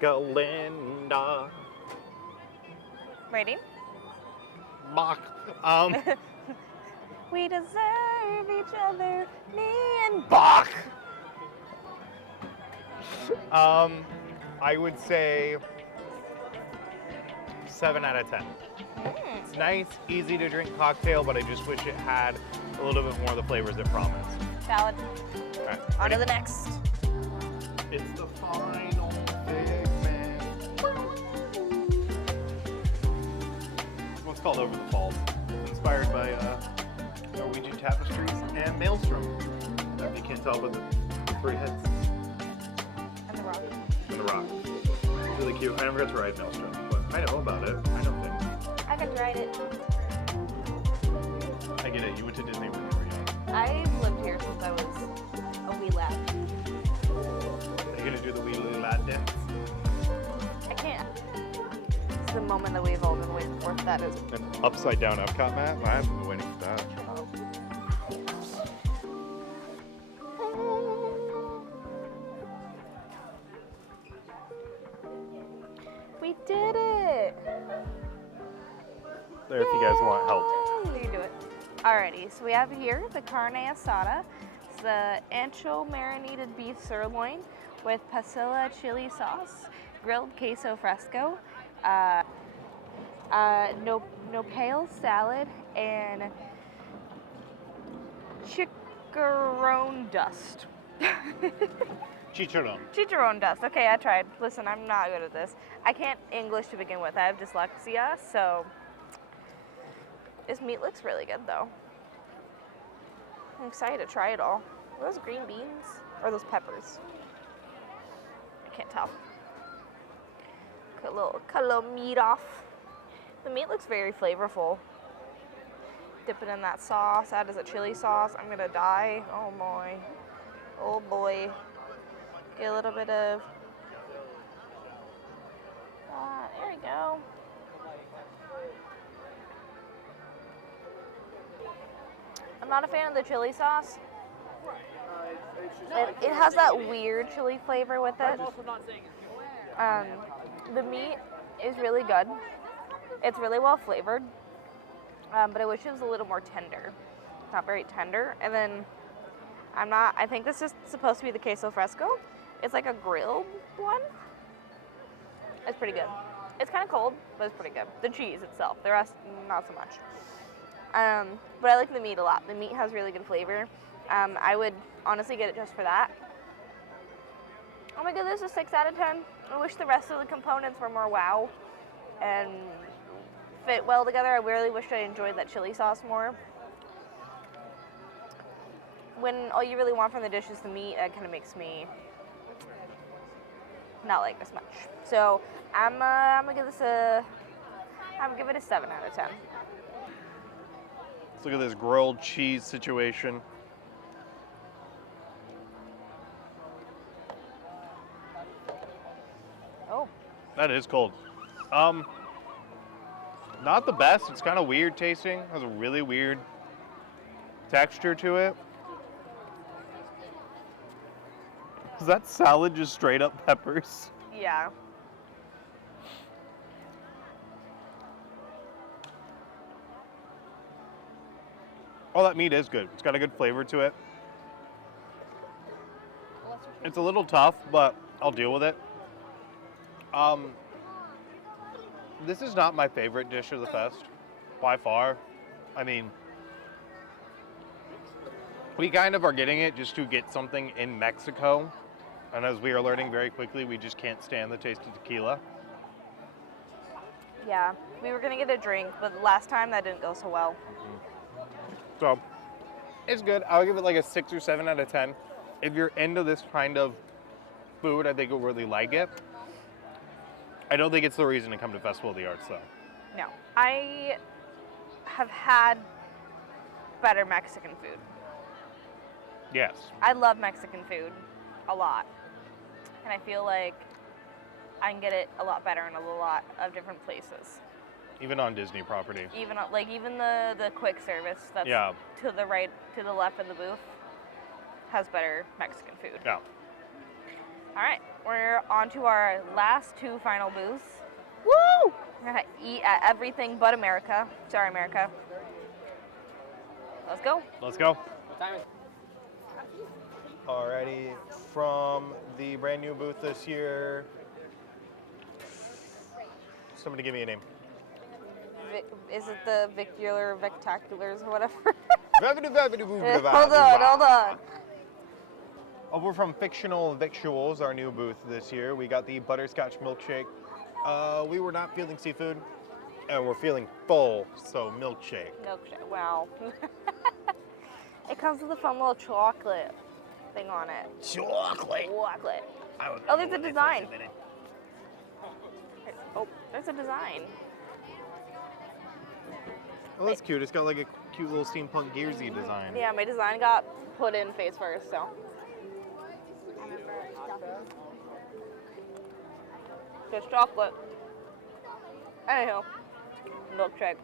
Glinda. Rating? Bach. We deserve each other, me and Bach. I would say 7 out of 10. It's nice, easy to drink cocktail, but I just wish it had a little bit more of the flavors it promised. Salad. All right, On to ready? the next. It's the final big man. This one's called Over the Falls. Inspired by Norwegian tapestries and Maelstrom. If you can't tell, but the 3 heads And the rock. and the rock. It's really cute. I never got to ride Maelstrom, but I know about it. I know things. I can ride it. I get it. You went to Disney when you were young. I've lived here since I was a wee lad. Are you gonna do the wheelie lad dance? I can't. It's the moment that we've all been waiting for. That is. An upside down Epcot mat? I haven't been waiting for that. We did it! There, if you guys want help. You can do it. Alrighty, so we have here the carne asada. It's the ancho marinated beef sirloin with pasilla chili sauce, grilled queso fresco, nopal salad, and chicharron dust. Chicharron. Chicharron dust. Okay, I tried. Listen, I'm not good at this. I can't English to begin with. I have dyslexia, so this meat looks really good though. I'm excited to try it all. Are those green beans or those peppers? I can't tell. Cut a little meat off. The meat looks very flavorful. Dip it in that sauce. That is a chili sauce. I'm gonna die. Oh boy. Oh boy. Get a little bit of. There we go. I'm not a fan of the chili sauce. It has that weird chili flavor with it. The meat is really good. It's really well flavored, but I wish it was a little more tender. It's not very tender. And then I think this is supposed to be the queso fresco. It's like a grilled one. It's pretty good. It's kind of cold, but it's pretty good. The cheese itself, the rest, not so much. But I like the meat a lot. The meat has really good flavor. I would honestly get it just for that. Oh my goodness, a 6 out of 10. I wish the rest of the components were more wow and fit well together. I really wish I enjoyed that chili sauce more. when all you really want from the dish is the meat, it kind of makes me not like this much. So I'm gonna give this I'm gonna give it a 7 out of 10. Let's look at this grilled cheese situation. Oh, That is cold. Not the best. It's kind of weird tasting. Has a really weird texture to it. Is that salad just straight up peppers? yeah. Oh, that meat is good. It's got a good flavor to it. It's a little tough, but I'll deal with it. This is not my favorite dish of the fest, by far. I mean, we kind of are getting it just to get something in Mexico. And as we are learning very quickly, we just can't stand the taste of tequila. Yeah, we were gonna get a drink, but last time that didn't go so well. So, it's good. I'll give it like a 6 or 7 out of 10. If you're into this kind of food, I think you'll really like it. I don't think it's the reason to come to Festival of the Arts, though. No, I have had better Mexican food. Yes. I love Mexican food a lot, and I feel like I can get it a lot better in a lot of different places. Even on Disney property. Even the quick service that's Yeah. to the right, to the left in the booth has better Mexican food. Yeah. All right, we're on to our last 2 final booths. Woo! We're gonna eat at everything but America. Sorry, America. Let's go. Let's go. Alrighty, from the brand new booth this year. Somebody give me a name. Is it the Vicular Victaculars or whatever? Hold on. Over from Fictional Victuals, our new booth this year, we got the butterscotch milkshake. We were not feeling seafood, and we're feeling full, so milkshake. Milkshake, wow. It comes with a fun little chocolate thing on it. Chocolate. Chocolate. Oh, there's a design. Oh, there's a design. Oh, that's cute. It's got like a cute little steampunk Gearsy design. Yeah, my design got put in face first, so. Just chocolate. Anyhow, milkshake.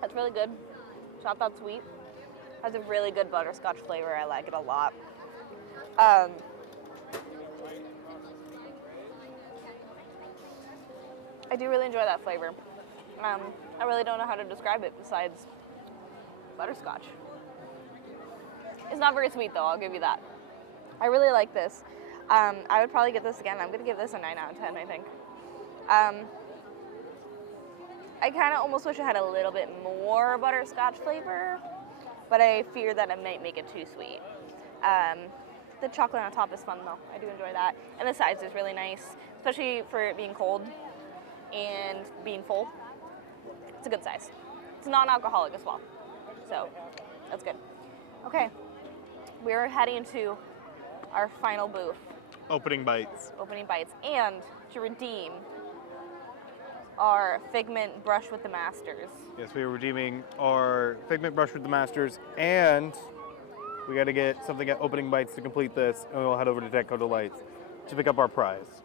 That's really good. It's not that sweet. Has a really good butterscotch flavor. I like it a lot. I do really enjoy that flavor. I really don't know how to describe it besides butterscotch. It's not very sweet though, I'll give you that. I really like this. I would probably get this again. I'm gonna give this a 9 out of 10, I think. I kind of almost wish it had a little bit more butterscotch flavor, but I fear that it might make it too sweet. The chocolate on top is fun though. I do enjoy that. And the size is really nice, especially for it being cold and being full. It's a good size. It's non-alcoholic as well, so that's good. Okay, we're heading to our final booth. Opening bites. Opening bites, and to redeem our Figment Brush with the Masters. Yes, we are redeeming our Figment Brush with the Masters, and we got to get something at Opening Bites to complete this, and we'll head over to Deco Delights to pick up our prize.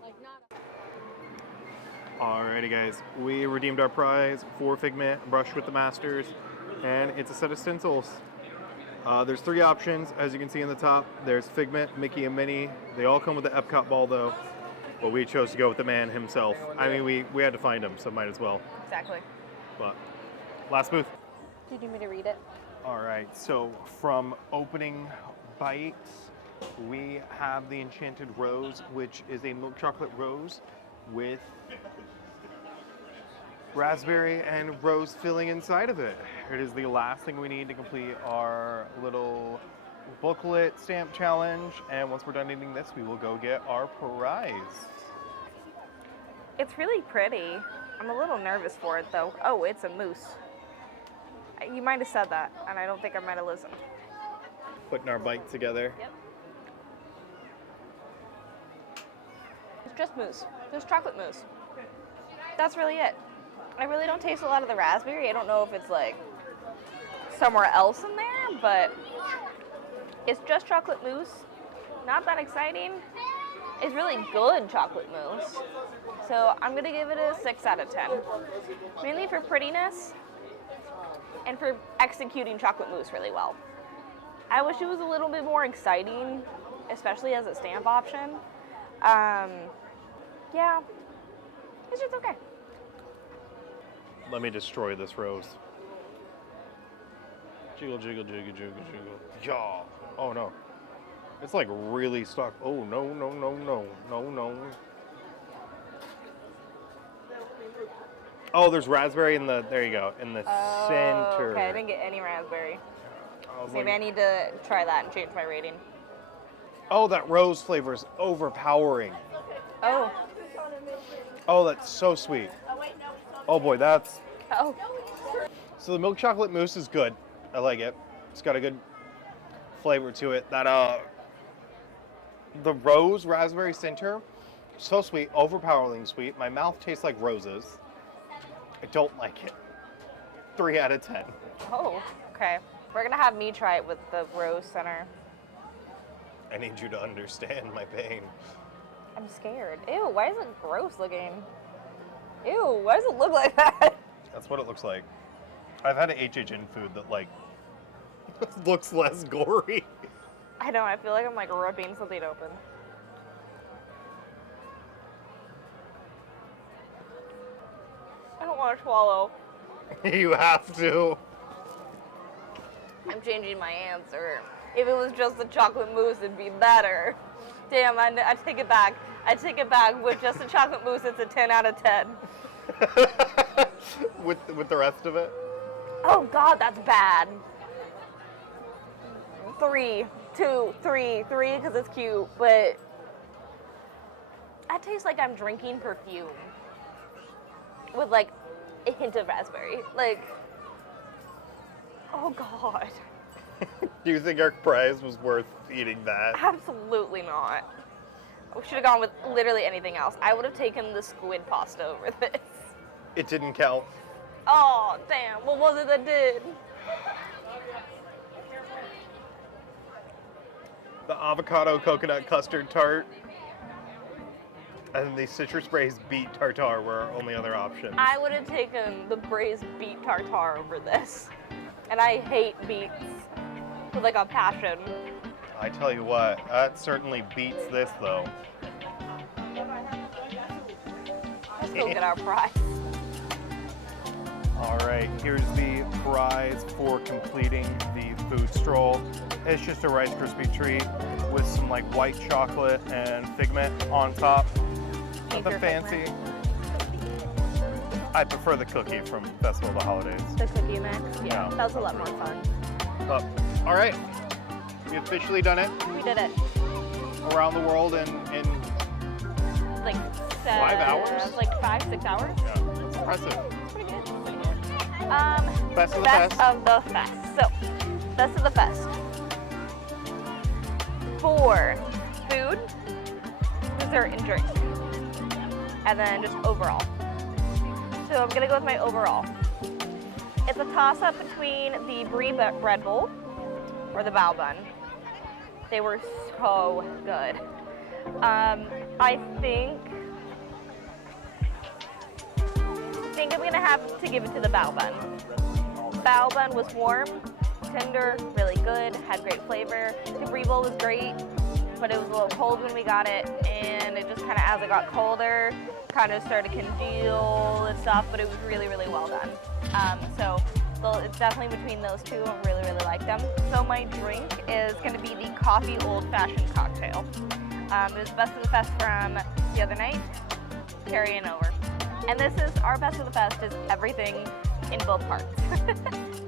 Alrighty guys, we redeemed our prize for Figment Brush with the Masters, and it's a set of stencils. There's 3 options, as you can see in the top. There's Figment, Mickey, and Minnie. They all come with the Epcot ball though, but we chose to go with the man himself. I mean, we had to find him, so might as well. Exactly. But, last booth. Do you need me to read it? Alright, so from Opening Bites, we have the Enchanted Rose, which is a milk chocolate rose with raspberry and rose filling inside of it. It is the last thing we need to complete our little booklet stamp challenge, and once we're done eating this, we will go get our prize. It's really pretty. I'm a little nervous for it though. Oh, it's a mousse. You might have said that, and I don't think I might have listened. Putting our bite together. Yep. It's just mousse. Just chocolate mousse. That's really it. I really don't taste a lot of the raspberry. I don't know if it's like somewhere else in there, but it's just chocolate mousse. Not that exciting. It's really good chocolate mousse. So I'm gonna give it a 6 out of 10. Mainly for prettiness and for executing chocolate mousse really well. I wish it was a little bit more exciting, especially as a stamp option. Yeah, it's just okay. Let me destroy this rose. Jiggle, jiggle, jiggle, jiggle, jiggle. Yeah. Oh no. It's like really stuck. Oh no, no, no, no, no, no. Oh, there's raspberry in the, there you go, in the center. Okay, I didn't get any raspberry. Maybe Like, I need to try that and change my rating. oh, that rose flavor is overpowering. Oh. Oh, that's so sweet. Oh boy, that's... Oh. So the milk chocolate mousse is good. I like it. It's got a good flavor to it. That the rose raspberry center, so sweet, overpoweringly sweet. My mouth tastes like roses. I don't like it. 3 out of 10. Oh, okay. We're gonna have me try it with the rose center. I need you to understand my pain. I'm scared. Ew, why is it gross looking? Ew, why does it look like that? That's what it looks like. I've had an HHN food that like looks less gory. I know, I feel like I'm like ripping something open. I don't want to swallow. You have to. I'm changing my answer. If it was just the chocolate mousse, it'd be better. Damn, I take it back. I take it back. With just the chocolate mousse, it's a 10 out of 10. with the rest of it? Oh God, that's bad. 3, 2, 3, 3 because it's cute, but that tastes like I'm drinking perfume with like a hint of raspberry. Like, oh God. Do you think our prize was worth eating that? Absolutely not. We should have gone with literally anything else. I would have taken the squid pasta over this. It didn't count. Oh, damn. What was it that did? The avocado coconut custard tart and the citrus braised beet tartare were our only other options. I would have taken the braised beet tartare over this. And I hate beets with like a passion. I tell you what, that certainly beats this though. Let's go get our prize. All right, here's the prize for completing the food stroll. It's just a Rice Krispie treat with some like white chocolate and figment on top. Nothing fancy. I prefer the cookie from Festival of the Holidays. The cookie mix? Yeah, Yeah. that was a lot more fun. All right, we officially done it We did it. around the world in Like 5 hours? Like 5, 6 hours? yeah, it's impressive. It's pretty good. Best of the Best best. of the fest. So, best of the fest. For food, dessert, and drink. And then just overall. So I'm gonna go with my overall. It's a toss-up between the Brie bread bowl or the bao bun. They were so good. I think I'm gonna have to give it to the bao bun. Bao bun was warm, tender, really good, had great flavor. The brie bowl was great, but it was a little cold when we got it, and it just kind of, as it got colder, kind of started to congeal and stuff, but it was really, really well done. So it's definitely between those two. I really, really like them. So my drink is gonna be the coffee old-fashioned cocktail. It was best of the fest from the other night, carrying over. And this is our best of the fest, is everything in both parts,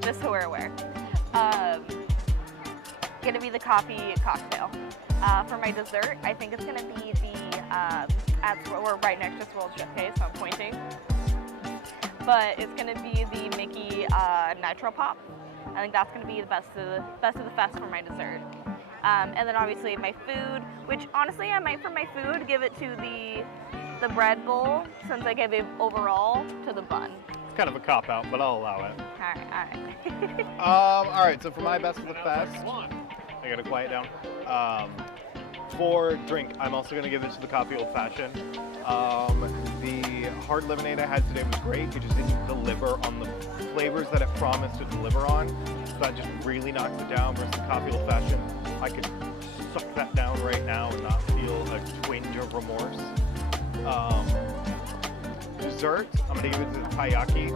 just so we're aware. Gonna be the coffee cocktail. For my dessert, I think it's gonna be the, we're right next to World Chef Case, so I'm pointing. but it's gonna be the Mickey Nitro Pop. I think that's gonna be the best of the fest for my dessert. And then obviously my food, which honestly I might for my food give it to the bread bowl, since I gave it overall to the bun. It's kind of a cop out, but I'll allow it. All All right, so for my best of the fest, I gotta quiet down. For drink, I'm also gonna give it to the coffee old fashioned. The hard lemonade I had today was great. It just didn't deliver on the flavors that it promised to deliver on. So that just really knocks it down versus the coffee old fashioned. I could suck that down right now and not feel a twinge of remorse. Dessert, I'm gonna give it to the taiyaki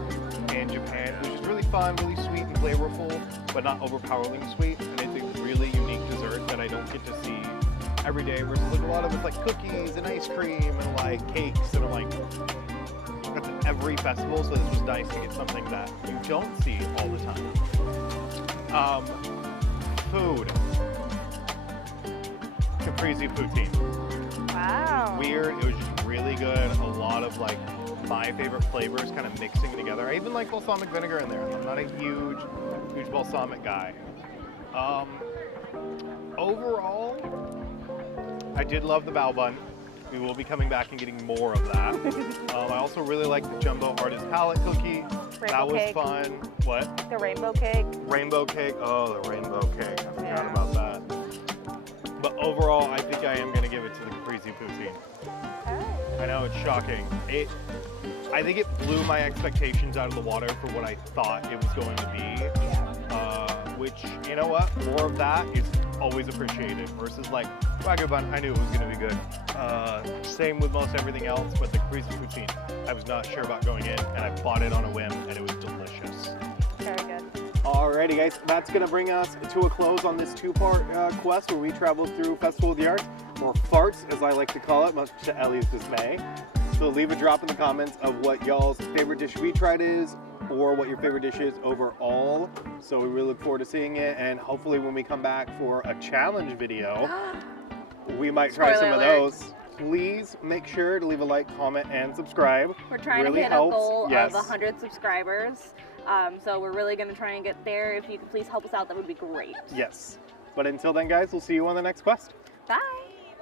in Japan, which is really fun, really sweet and flavorful, but not overpoweringly sweet. And it's a really unique dessert that I don't get to see every day, versus like a lot of it's like cookies and ice cream and like cakes, and I'm like, that's at every festival, so this was nice to get something that you don't see all the time. Food. Caprese poutine. Wow. Weird, it was just really good. A lot of like my favorite flavors kind of mixing together. I even like balsamic vinegar in there. I'm not a huge balsamic guy. Overall, I did love the bao bun. We will be coming back and getting more of that. I also really like the jumbo artist palette cookie. That was cake. fun. What? The rainbow cake. Rainbow cake. Oh, the rainbow cake. I forgot about that. But overall, I think I am going to give it to the Caprese poutine. Okay. I know it's shocking. I think it blew my expectations out of the water for what I thought it was going to be. Which, you know what? More of that is always appreciated versus like Wagyu bun. I knew it was going to be good. Same with most everything else, but the Caprese poutine, I was not sure about going in, and I bought it on a whim, and it was delicious. Very good. Alrighty, guys, that's going to bring us to a close on this two-part quest where we travel through Festival of the Arts, or farts, as I like to call it, much to Ellie's dismay. So leave a drop in the comments of what y'all's favorite dish we tried is, or what your favorite dish is overall. So we really look forward to seeing it, and hopefully when we come back for a challenge video, we might try some of those. Please make sure to leave a like, comment, and subscribe. We're trying to hit a goal of 100 subscribers. So we're really going to try and get there. If you could please help us out, that would be great. Yes. But until then, guys, we'll see you on the next quest. Bye.